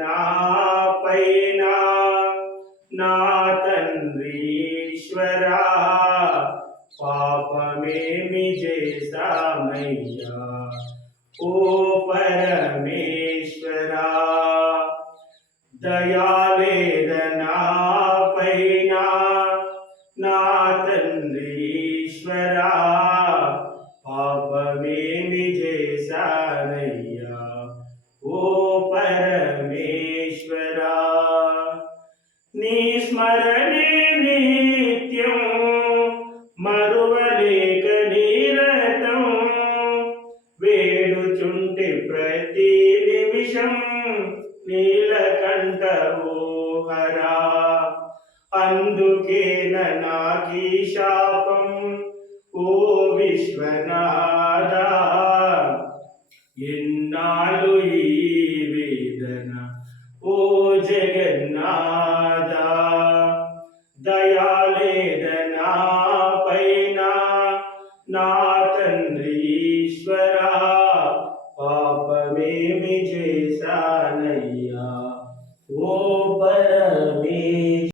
నాపైన నా తండ్రీశ్వరా పాపమేమి చేశామయ్యా ఓ పరమేశ్వరా దయాలేదనాపైన నా తండ్రీశ్వరా పాపమేమి చేశానయ్యా ఓ పరమేశ్వరా నీ స్మరణే నిత్యం మరువలేక నిరతం వేడుచుంటే ప్రతి నిమిషం నీలకంఠ ఓహరా అందుకేన నాకీ శాపం ఓ విశ్వనాథా ఎన్నాళ్ళు ఈ వేదన ఓ జగన్నాథా దయాలేదనాపైన నా తండ్రీశ్వరా పాపమేమి చేశానయ్యా ఓ పరమే